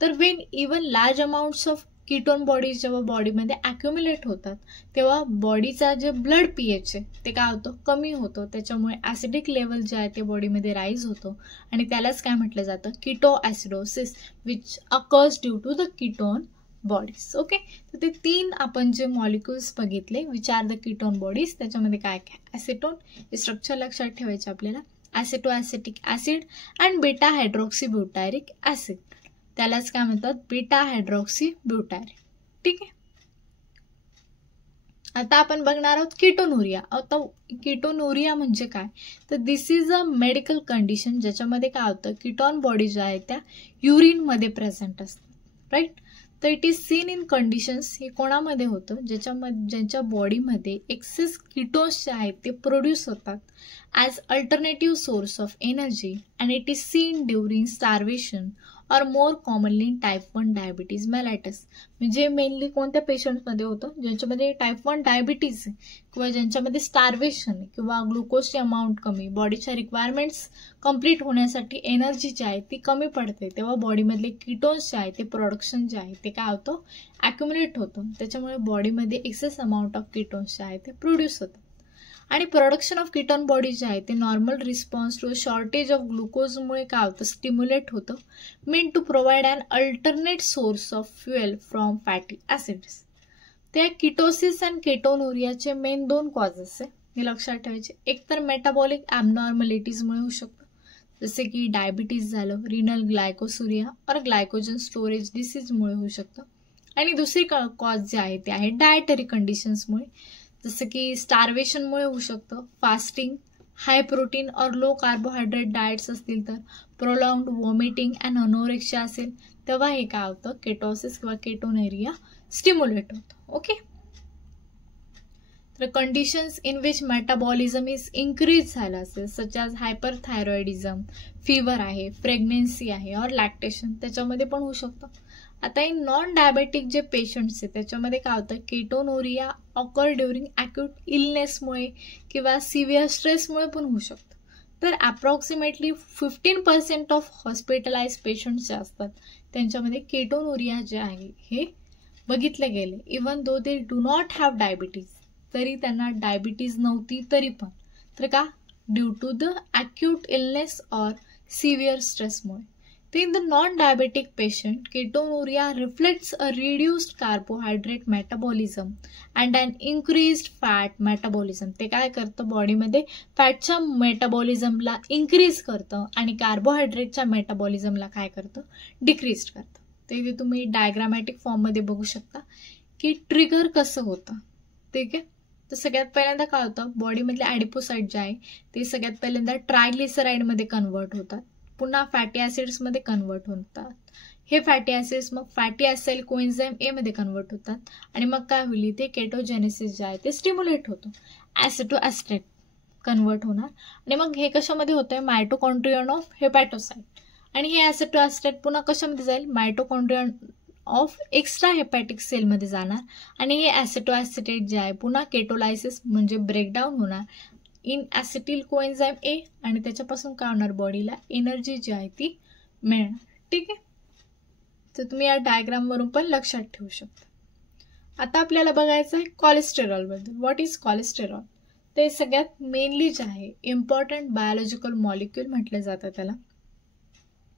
तर Wien even large amounts of ketone bodies जेव्हा बॉडीमध्ये ॲक्युम्युलेट होतात तेव्हा बॉडीचा जे ब्लड pH आहे ते काय होतं? कमी होतं. त्याच्यामुळे ॲसिडिक लेवल जे आहे ते बॉडीमध्ये राईज होतो आणि त्यालाच काय म्हटलं जातं? Ketoacidosis, which occurs due to the ketone bodies. Okay, तर ते 3 आपण जे मॉलिक्युल्स बघितले which are the ketone bodies, त्याच्यामध्ये काय काय? ॲसेटोन, हे स्ट्रक्चर लक्षात ठेवायचं आपल्याला, acetoacetic acid and beta hydroxybutyric acid, त्यालाच काय म्हणतात? Beta hydroxybutyric. ठीक आहे, आता आपण बघणार आहोत कीटोनुरिया. आता कीटोनुरिया म्हणजे काय? तर दिस इज अ मेडिकल कंडिशन ज्याच्यामध्ये काय होतं? कीटोन बॉडी ज्या आहेत त्या युरिनमध्ये प्रेझेंट असतात, राईट. तर it is seen in conditions, हे कोणामध्ये होतं? ज्यांच्या बॉडीमध्ये एक्सेस कीटोन्स जे आहेत ते प्रोड्यूस होतात as alternative source of energy and it is seen during starvation और मोर कॉमनली टाईप 1 डायबिटीज मेलायटस. म्हणजे मेनली कोणत्या पेशंट्समध्ये होतं? ज्यांच्यामध्ये टाईप 1 डायबिटीज आहे किंवा ज्यांच्यामध्ये स्टार्वेशन आहे किंवा ग्लुकोजची अमाऊंट कमी, बॉडीच्या रिक्वायरमेंट्स कंप्लीट होण्यासाठी एनर्जी जी आहे ती कमी पडते, तेव्हा बॉडीमधले कीटोन्स जे आहे ते प्रोडक्शन जे आहे ते काय होतं? ॲक्युम्युलेट होतं. त्याच्यामुळे बॉडीमध्ये एक्सेस अमाऊंट ऑफ कीटोन्स जे आहे ते प्रोड्यूस होतं. आणि प्रोडक्शन ऑफ कीटोन बॉडी जे आहे ते normal response to shortage of ग्लुकोजमुळे काय होतं? स्टिम्युलेट होतं, mean to provide an alternate source of fuel from fatty acids. त्या किटोसिस अँड केटोनुरियाचे मेन 2 कॉजेस आहे, हे लक्षात ठेवायचे. एक तर मेटाबॉलिक ॲबनॉर्मॅलिटीजमुळे होऊ शकतं, जसे की डायबिटीज झालं, रिनल ग्लायकोसुरिया और ग्लायकोजन स्टोरेज डिसीजमुळे होऊ शकतं. आणि दुसरी कॉज जे आहे ते आहे डायटरी कंडिशन्समुळे, जसं की स्टार्वेशनमुळे होऊ शकतं, फास्टिंग, हाय प्रोटीन और लो कार्बोहायड्रेट डाएट्स असतील तर, प्रोलॉंग्ड वॉमिटिंग अँड अनोरेक्शिया असेल तेव्हा हे काय होतं? केटोसिस किंवा केटोनेरिया स्टिम्युलेट होतं. ओके, तर conditions in which metabolism is increase झालं असेल सच ॲज हायपरथायरॉइडिझम, फिवर आहे, प्रेग्नेन्सी आहे और लॅक्टेशन, त्याच्यामध्ये पण होऊ शकतं. आता इन नॉन डायबेटिक जे पेशंट्स आहेत त्याच्यामध्ये काय होतं? केटोनुरिया ऑकर ड्युरिंग ॲक्यूट इलनेसमुळे किंवा सिव्हिअर स्ट्रेसमुळे पण होऊ शकतं. तर अप्रॉक्सिमेटली 15% ऑफ हॉस्पिटलाइज पेशंट्स जे असतात त्यांच्यामध्ये केटोनुरिया जे आहे हे बघितले गेले. Even though they do not have diabetes, तरी त्यांना डायबिटीज नव्हती तरी पण, तर का? Due to the acute illness or severe स्ट्रेसमुळे. तर in the non diabetic patient ketonuria reflects a reduced carbohydrate metabolism and an increased fat metabolism. ते काय करतं, बॉडीमध्ये फॅटच्या मेटाबॉलिझमला इन्क्रीज करतं आणि कार्बोहायड्रेटच्या मेटाबॉलिझमला काय करतं, डिक्रीज करतं. ते तुम्ही डायग्रामॅटिक फॉर्ममध्ये बघू शकता की ट्रिगर कसं होतं. ठीक आहे. तर सगळ्यात पहिल्यांदा काय होतं, बॉडीमधले ॲडिपोसाइट जे आहे ते सगळ्यात पहिल्यांदा ट्रायग्लिसराईडमध्ये कन्वर्ट होतात, पुन्हा फॅटी ॲसिड्समध्ये कन्वर्ट होतात. हे फॅटी ॲसिड्स मग फॅटी ॲसिड कोएन्झाइम ए मध्ये कन्वर्ट होतात आणि मग काय होईल, ते केटोजेनेसिस जे आहे ते स्टिम्युलेट होतं, ॲसिटोॲस्टेट कन्वर्ट होणार आणि मग हे कशामध्ये होतंय, मायटोकॉन्ड्रियन ऑफ हेपॅटोसाइट. आणि हे ॲसिटोॲस्टेट पुन्हा कशामध्ये जाईल, मायटोकॉन्ड्रियन ऑफ एक्स्ट्रा हेपॅटिक सेलमध्ये जाणार आणि हे ॲसिटोॲसिटेट जे आहे पुन्हा केटोलायसिस म्हणजे ब्रेकडाऊन होणार इन ॲसिटिल कोएन्झाइम ए आणि त्याच्यापासून काय होणार, बॉडीला एनर्जी जी आहे ती मिळणार. ठीक आहे. तर तुम्ही या डायग्रामवरून पण लक्षात ठेवू शकता. आता आपल्याला बघायचं आहे कोलेस्टेरॉलबद्दल. What is cholesterol? ते सगळ्यात मेनली जे आहे इम्पॉर्टंट बायोलॉजिकल मॉलिक्यूल म्हटलं जातं त्याला,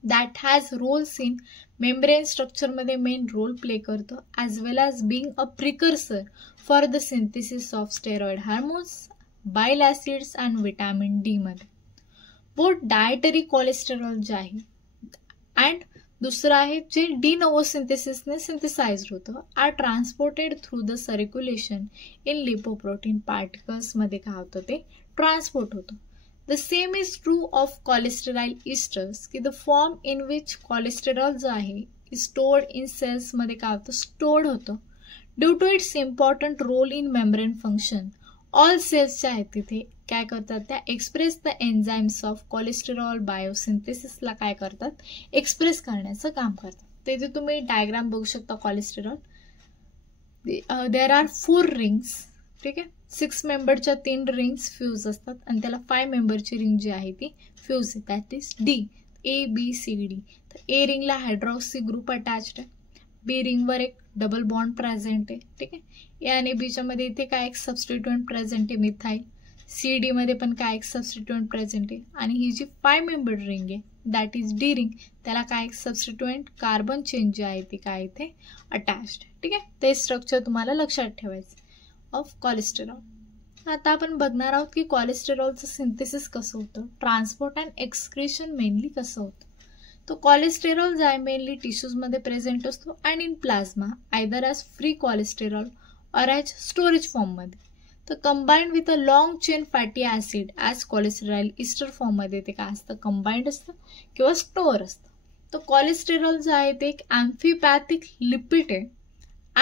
that has roles in membrane स्ट्रक्चरमध्ये मेन रोल प्ले करतं, as well as being a precursor for the synthesis of steroid hormones, bile acids and vitamin D मध्ये. बोथ डायटरी कोलेस्टेरॉल जे आहे and दुसरं आहे जे डी नोवो सिंथेसिसने synthesized होतं, are transported through the circulation in lipoprotein पार्टिकल्समध्ये काय होतं, ते ट्रान्सपोर्ट होतं. The same is true of cholesterol esters की the form in which cholesterol जो आहे is stored in cells मध्ये काय होतं, stored होतं. Due to its important role in membrane function, all cells जे आहेत तिथे काय करतात, त्या express the enzymes of cholesterol बायोसिंथेसिसला काय करतात, एक्सप्रेस करण्याचं काम करतात. तिथे तुम्ही डायग्राम बघू शकता कोलेस्टेरॉल. There are 4 rings. ठीक आहे. 6 मेंबरच्या 3 रिंग्स फ्यूज असतात आणि त्याला 5 मेंबरची रिंग जी आहे ती फ्यूज आहे, that is D, A B C D. तर ए रिंगला हायड्रॉक्सी ग्रुप अटॅच्ड आहे, बी रिंगवर एक डबल बॉन्ड प्रेझेंट आहे. ठीक आहे. ए आणि बीच्या मध्ये इथे काय एक सबस्टिट्युएंट प्रेझेंट आहे, मिथाईल. सी डी मध्ये पण काय एक सबस्टिट्युएंट प्रेझेंट आहे आणि ही जी 5 मेंबर रिंग आहे दॅट इज डी रिंग, त्याला काय एक सबस्टिट्युएंट कार्बन चेन जी आहे ती काय इथे अटॅच्ड. ठीक आहे. ते स्ट्रक्चर तुम्हाला लक्षात ठेवायचं ऑफ कोलेस्टेरॉल. आता आपण बघणार आहोत की कोलेस्टेरॉलचं सिंथेसिस कसं होतं, ट्रान्सपोर्ट अँड एक्सक्रीशन मेनली कसं होतं. तो कोलेस्टेरॉल जो आहे मेनली टिश्यूजमध्ये प्रेझेंट असतो and in plasma either as free cholesterol or as storage फॉर्ममध्ये. तर combined with a long chain fatty acid as cholesterol ester फॉर्ममध्ये ते काय असतं, कंबाईंड असतं किंवा स्टोअर असतं. तर कोलेस्टेरॉल जो आहे ते एक ॲम्फिपॅथिक लिपिड आहे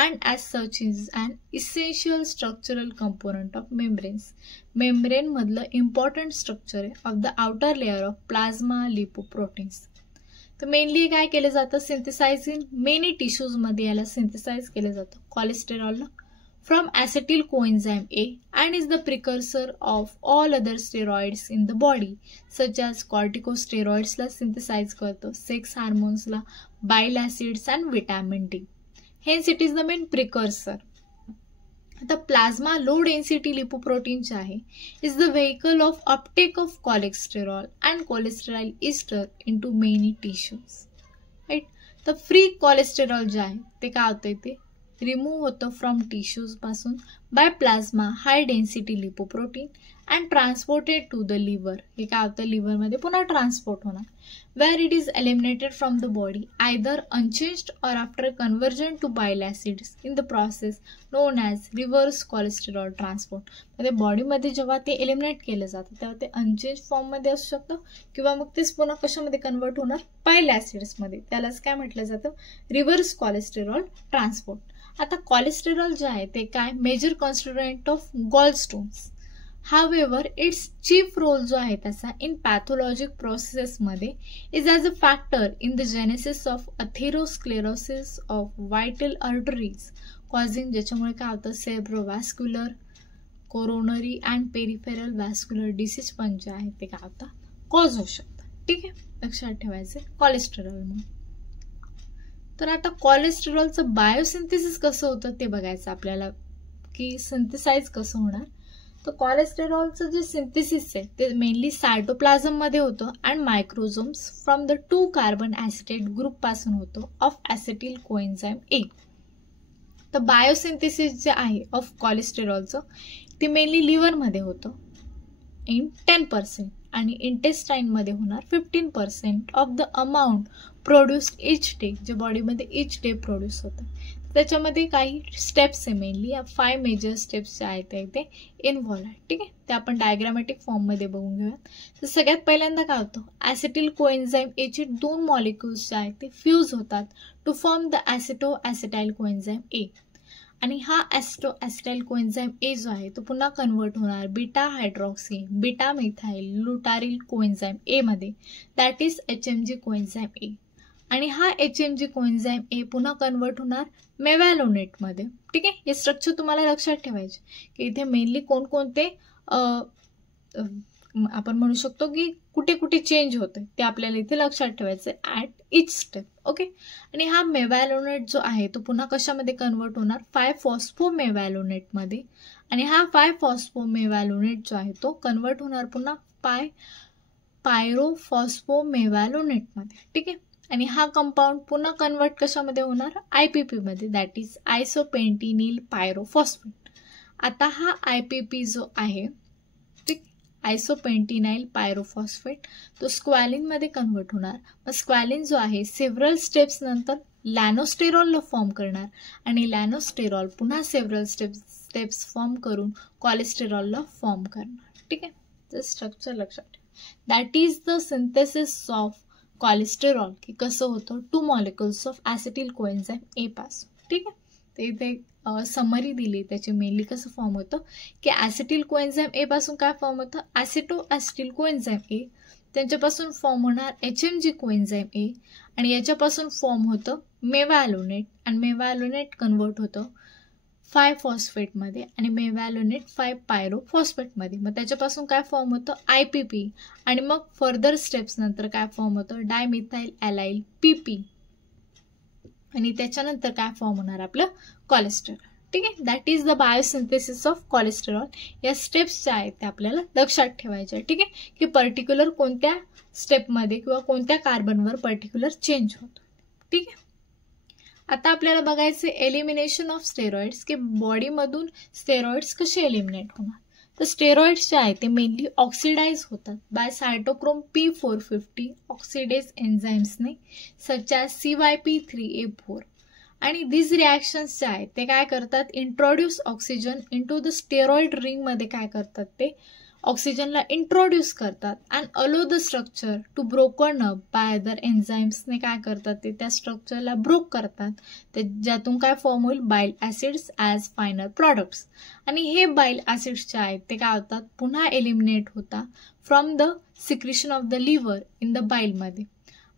and as such is an essential structural component of membranes. Membrane मधलं important structure आहे of the outer layer of plasma lipoproteins. तर मेनली काय केलं जातं, सिंथेसाइज इन मेनी टिश्यूज मध्ये याला सिंथेसाइज केलं जातं कोलेस्टेरॉलला from acetyl coenzyme A and is the precursor of all other steroids in the body such as corticosteroidsला सिंथेसाइज करतो, सेक्स हार्मोन्सला, bile acids and vitamin D. Hence it is the main precursor. The plasma low density lipoprotein जे आहे is the vehicle of uptake of cholesterol and cholesterol ester into many tissues. Right? The free cholesterol जे आहे ते काय होतं, ते remove होतं from tissues पासून by plasma high density lipoprotein and transported to the liver. हे काय होतं, लिव्हरमध्ये पुन्हा ट्रान्सपोर्ट होणार, where it is eliminated from the body either unchanged or after conversion to bile acids in the process known as reverse cholesterol transport. म्हणजे बॉडीमध्ये जेव्हा ते eliminate केलं जातं तेव्हा ते अनचेंज फॉर्ममध्ये असू शकतं किंवा मग तेच पुन्हा कशामध्ये कन्वर्ट होणार, बाइल ॲसिड्समध्ये. त्यालाच काय म्हटलं जातं, रिव्हर्स कोलेस्टेरॉल ट्रान्सपोर्ट. आता कोलेस्टेरॉल जे आहे ते काय major constituent of gallstones. However, its chief role जो आहे त्याचा इन पॅथोलॉजिक प्रोसेसमध्ये is as a factor in the genesis of atherosclerosis of vital arteries causing, ज्याच्यामुळे काय होतं, cerebrovascular, coronary and peripheral vascular disease पण जे आहे ते काय होतं, कॉज होऊ शकतं. ठीक आहे. लक्षात ठेवायचं कोलेस्टेरॉलमुळे. तर आता कोलेस्टेरॉलचं बायोसिंथेसिस कसं होतं ते बघायचं आपल्याला, की सिंथेसाइज कसं होणार. तर कोलेस्टेरॉलचं जे सिंथेसिस आहे ते मेनली सायटोप्लाझम मध्ये होतं and microsomes from the 2 carbon acetate group पासून होतं ऑफ ऍसिटिल कोएन्झाइम ए. तर बायोसिंथेसिस जे आहे ऑफ कोलेस्टेरॉलचं ते मेनली लिव्हरमध्ये होतं इन 10% आणि इंटेस्टाईनमध्ये होणार 15% of the amount produced each day, जे बॉडीमध्ये इच डे प्रोड्यूस होतं. त्याच्यामध्ये काही स्टेप्स आहे मेनली, या 5 मेजर स्टेप्स जे आहेत ते इन्व्हॉल्व आहेत. ठीक आहे, ते आपण डायग्रामॅटिक फॉर्ममध्ये बघून घेऊयात. तर सगळ्यात पहिल्यांदा काय होतं, ऍसिटिल कोएन्झाइम एचे 2 मॉलिक्युल्स जे आहेत ते फ्यूज होतात टू फॉर्म द ऍसिटो ऍसिटाइल कोएन्झाइम ए. आणि हा ऍसिटो ऍसिटाइल कोएन्झाइम ए जो आहे तो पुन्हा कन्वर्ट होणार beta hydroxy beta methyl लुटारिल कोएन्झाइम A मध्ये, दॅट इज HMG कोएन्झाइम ए. आणि हा HMG कोएन्झाइम ए पुन्हा कन्वर्ट होणार मेव्हॅलोनेटमध्ये. ठीक आहे, हे स्ट्रक्चर तुम्हाला लक्षात ठेवायचे की इथे मेनली कोणकोणते आपण म्हणू शकतो की कुठे कुठे चेंज होते ते आपल्याला इथे लक्षात ठेवायचं ॲट इच स्टेप. ओके, आणि हा मेव्हॅलोनेट जो आहे तो पुन्हा कशामध्ये कन्वर्ट होणार 5-फॉस्फोमेव्हॅलोनेटमध्ये. आणि हा 5-फॉस्फोमेव्हॅलोनेट जो आहे तो कन्वर्ट होणार पुन्हा पायरोफॉस्फोमेव्हॅलोनेटमध्ये. ठीक आहे, आणि हा कंपाऊंड पुन्हा कन्वर्ट कशामध्ये होणार IPP मध्ये, दॅट इज आयसोपेंटिनिल पायरोफॉस्फेट. आता हा IPP जो आहे आयसोपेंटिनाइल पायरोफॉस्फेट तो स्क्वॅलिन मध्ये कन्वर्ट होणार. मग स्क्वॅलिन जो आहे सेव्हरल स्टेप्स नंतर लॅनोस्टेरॉलला फॉर्म करणार आणि लॅनोस्टेरॉल पुन्हा सेव्हरल स्टेप्स फॉर्म करून कोलेस्टेरॉलला फॉर्म करणार. ठीक आहे, तर स्ट्रक्चर लक्षात ठेवा. That is the synthesis of cholesterol, की कसं होतं 2 मॉलिक्युल्स ऑफ ऍसिटिल कोएन्झाइम ए पासून. ठीक आहे, ते इथे समरी दिली त्याचे मेनली कसं फॉर्म होतं की ऍसिटिल कोएन्झाइम ए पासून काय फॉर्म होतं ऍसिटो ऍसिटिल कोएन्झाइम ए, त्यांच्यापासून फॉर्म होणार HMG कोएन्झाइम ए आणि याच्यापासून फॉर्म होतं मेव्हॅलोनेट आणि मेव्हॅलोनेट कन्वर्ट होतं 5-फॉस्फेटमध्ये आणि मेव्हॅलोनेट 5-पायरोफॉस्फेटमध्ये. मग त्याच्यापासून काय फॉर्म होतं IPP आणि मग फर्दर स्टेप्स नंतर काय फॉर्म होतं डायमिथाइल ॲलाइल PP आणि त्याच्यानंतर काय फॉर्म होणार आपलं कोलेस्टेरॉल. ठीक आहे, that is the biosynthesis of cholesterol. या स्टेप्स ज्या आहेत त्या आपल्याला लक्षात ठेवायच्या. ठीक आहे, की पर्टिक्युलर कोणत्या स्टेपमध्ये किंवा कोणत्या कार्बनवर पर्टिक्युलर चेंज होतो. ठीक आहे, आता आपल्याला बघायचे एलिमिनेशन ऑफ स्टेरॉइड्स, की बॉडीमधून स्टेरॉइड्स कसे एलिमिनेट होणार. तर स्टेरॉइड्स जे आहेत ते मेनली ऑक्सिडाइज होतात बाय सायटोक्रोम P450 ऑक्सिडेज एन्झाईम्सने सच ॲज CYP3A4. आणि दिस रिॲक्शन्स जे आहेत ते काय करतात introduce oxygen into the steroid रिंगमध्ये काय करतात ते ऑक्सिजनला इंट्रोड्यूस करतात and allow the structure to broken up by other एन्झाईम्सने काय करतात ते त्या स्ट्रक्चरला ब्रोक करतात, ते ज्यातून काय फॉर्म होईल बाईल ॲसिड्स ॲज फायनल प्रॉडक्ट्स. आणि हे बाईल ॲसिड्स जे आहेत ते काय होतात पुन्हा एलिमिनेट होतात from the secretion of the liver in the बाईलमध्ये.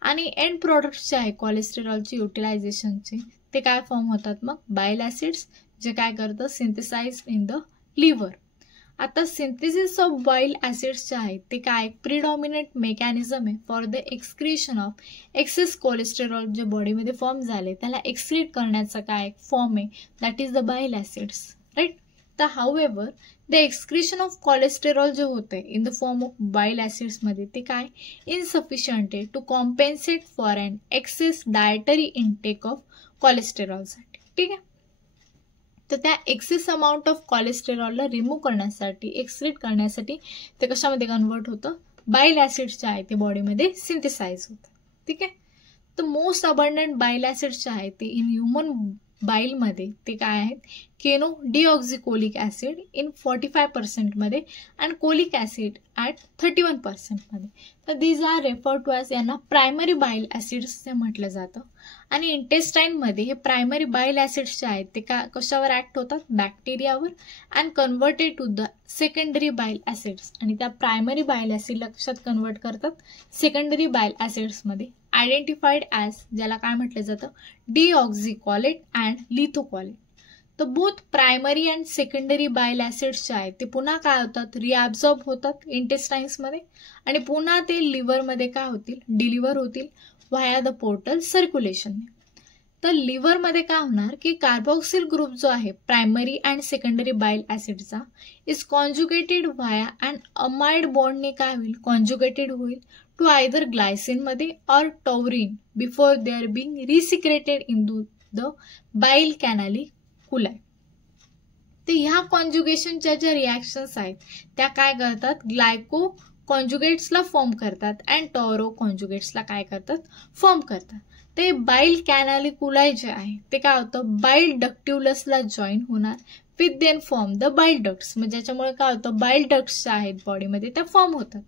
आणि एंड प्रोडक्ट्स जे आहे कोलेस्टेरॉलची युटिलायझेशनचे ते काय फॉर्म होतात मग बाईल ॲसिड्स, जे काय करतं सिंथेसाइज इन द लिव्हर. आता सिंथेसिस ऑफ बाईल ॲसिड्स जे आहेत ते काय प्रिडॉमिनंट मेकॅनिझम आहे for the excretion of excess cholesterol जे बॉडीमध्ये फॉर्म झाले त्याला एक्सक्रीट करण्याचा काय फॉर्म आहे, दॅट इज द बाईल ॲसिड्स. राईट, तर हाऊएव्हर द एक्सक्रिशन ऑफ कोलेस्टेरॉल जे होते इन द फॉर्म ऑफ बाईल ॲसिड्समध्ये ते काय इनसफिशियंट आहे to compensate for an excess dietary intake of कोलेस्टेरॉलसाठी. ठीक आहे, तर त्या एक्सेस अमाऊंट ऑफ कोलेस्टेरॉलला रिमूव्ह करण्यासाठी एक्सक्रीट करण्यासाठी ते कशामध्ये कन्वर्ट होतं बाईल ॲसिड्स जे आहे ते बॉडीमध्ये सिंथेसाइज होतं. ठीक आहे, तर मोस्ट अबंडंट बाईल ॲसिड्स जे आहेत ते इन ह्युमन बाईलमध्ये ते काय आहेत केनो डिऑक्झिकोलिक ॲसिड इन 45% मध्ये अँड कोलिक ॲसिड ॲट 31% मध्ये. तर these are refer to as, यांना प्रायमरी बाईल ॲसिड्स ते म्हटलं जातं. आणि इंटेस्टाईनमध्ये हे प्रायमरी बाईल ॲसिड्स जे आहेत ते कशावर ॲक्ट होतात बॅक्टेरियावर and converted to the secondary bile acids. आणि त्या प्रायमरी बाईल ॲसिडला कशात कन्वर्ट करतात सेकंडरी बाईल ॲसिड्समध्ये आयडेंटिफाईड ॲज, ज्याला काय म्हटलं जातं डिऑक्झिकॉलेट अँड लिथोकॉलेट. तर both primary and secondary bile acids जे आहेत ते पुन्हा काय होतात रिॲब्झॉर्ब होतात इंटेस्टाईन्समध्ये आणि पुन्हा ते लिव्हरमध्ये काय होतील डिलिव्हर होतील व्हाया द पोर्टल सर्क्युलेशनने. तर लिव्हरमध्ये काय होणार की कार्बोक्सिल ग्रुप जो आहे प्रायमरी अँड सेकंडरी बाईल ऍसिडचा is conjugated via and amide बॉन्डने काय होईल कॉन्जुगेटेड होईल टू आयदर ग्लायसिनमध्ये or taurine before they are being resecreted in the bile canaliculi. तर ह्या कॉन्जुगेशनच्या ज्या रिॲक्शन्स आहेत त्या काय करतात ग्लायको कॉन्जुगेट्सला फॉर्म करतात अँड टॉरो कॉन्जुगेट्सला काय करतात फॉर्म करतात. ते बाईल कॅनालिकुलाई जे आहे ते काय होतं बाईल डक्ट्युलसला जॉईन होणार विथ देन फॉर्म द बाईल डक्ट्स. म्हणजे ज्याच्यामुळे काय होतं बाईल डक्ट्स ज्या आहेत बॉडीमध्ये त्या फॉर्म होतात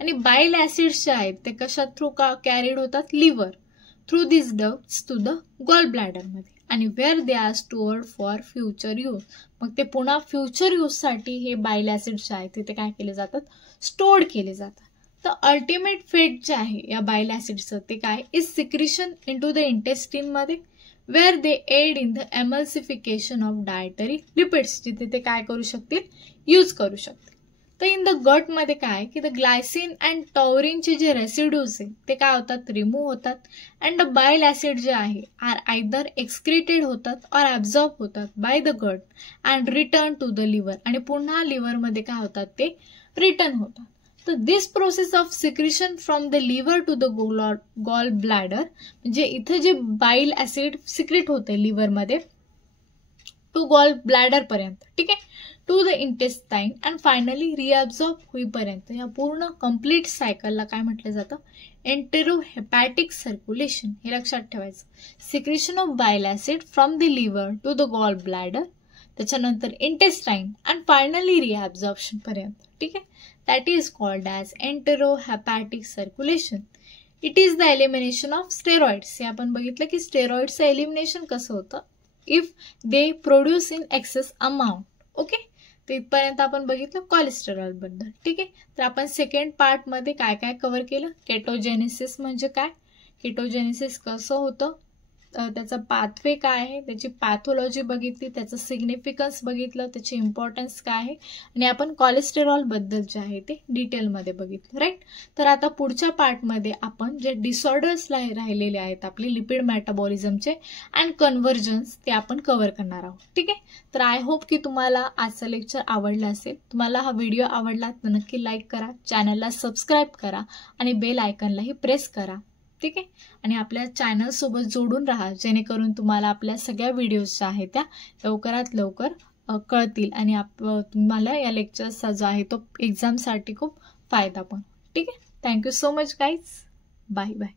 आणि बाईल ऍसिड्स जे आहेत ते कशात थ्रू कॅरीड होतात liver through this ducts to the gall ब्लॅडरमध्ये आणि where they are stored for future use. मग ते पुन्हा फ्युचर यूजसाठी हे बाईल ऍसिड्स जे आहेत ते काय केले जातात स्टोअर्ड केले जातात. तर अल्टिमेट फेट जे आहे या बाईल ऍसिडचं ते काय is secretion into the इंटेस्टिनमध्ये where they aid in the emulsification of dietary lipids जिथे ते काय करू शकतील यूज करू शकतील. तर इन द गटमध्ये काय की द ग्लायसिन अँड टॉरिनचे जे रेसिड्यूज आहे ते काय होतात रिमूव्ह होतात अँड द बाईल ऍसिड जे आहे आर आयदर एक्सक्रिटेड होतात और ॲब्झॉर्ब होतात by the gut and return to the liver आणि पुन्हा लिव्हरमध्ये काय होतात ते रिटर्न होतात. तर this process of secretion from the liver to the gall bladder म्हणजे इथं जे बाईल ऍसिड सिक्रेट होते लिव्हरमध्ये टू गॉल ब्लॅडर पर्यंत ठीक आहे to the intestine and finally reabsorb होईपर्यंत या पूर्ण कम्प्लीट सायकलला काय म्हटलं जातं एंटेरोहेपॅटिक सर्क्युलेशन. हे लक्षात ठेवायचं. Secretion of bile acid from the liver to the gall bladder त्याच्यानंतर इंटेस्टाईन अँड फायनली रिअब्झॉर्प्शन पर्यंत ठीक आहे. That is called as enterohepatic circulation. It is the elimination of steroids. हे आपण बघितलं की स्टेरॉइडचं एलिमिनेशन कसं होतं if they produce in excess amount. Okay तर इथपर्यंत आपण बघितलं कोलेस्टेरॉल बद्दल ठीक आहे. तर आपण सेकंड पार्टमध्ये काय काय कव्हर केलं केटोजेनेसिस म्हणजे काय केटोजेनेसिस कसं होतं त्याचा पाथवे काय आहे त्याची पॅथोलॉजी बघितली त्याचं सिग्निफिकन्स बघितलं त्याची इम्पॉर्टन्स काय आहे आणि आपण कोलेस्टेरॉल बद्दल जे आहे ते डिटेलमध्ये बघितलं राईट. तर आता पुढच्या पार्टमध्ये आपण जे डिसऑर्डर्स राहिलेले आहेत आपले लिपिड मेटाबॉलिझमचे अँड कन्व्हर्जन्स ते आपण कव्हर करणार आहोत ठीक आहे. तर आय होप की तुम्हाला आजचं लेक्चर आवडलं असेल. तुम्हाला हा व्हिडिओ आवडला तर नक्की लाईक करा चॅनलला सबस्क्राईब करा आणि बेल आयकॉनलाही प्रेस करा ठीक आहे. आणि आपल्या चॅनलसोबत जोडून राहा जेणेकरून तुम्हाला आपल्या सगळ्या व्हिडिओज ज्या आहेत त्या लवकरात लवकर कळतील आणि तुम्हाला या लेक्चर्सचा जो आहे तो एक्झामसाठी खूप फायदा पण ठीक आहे. Thank you so much guys. Bye bye.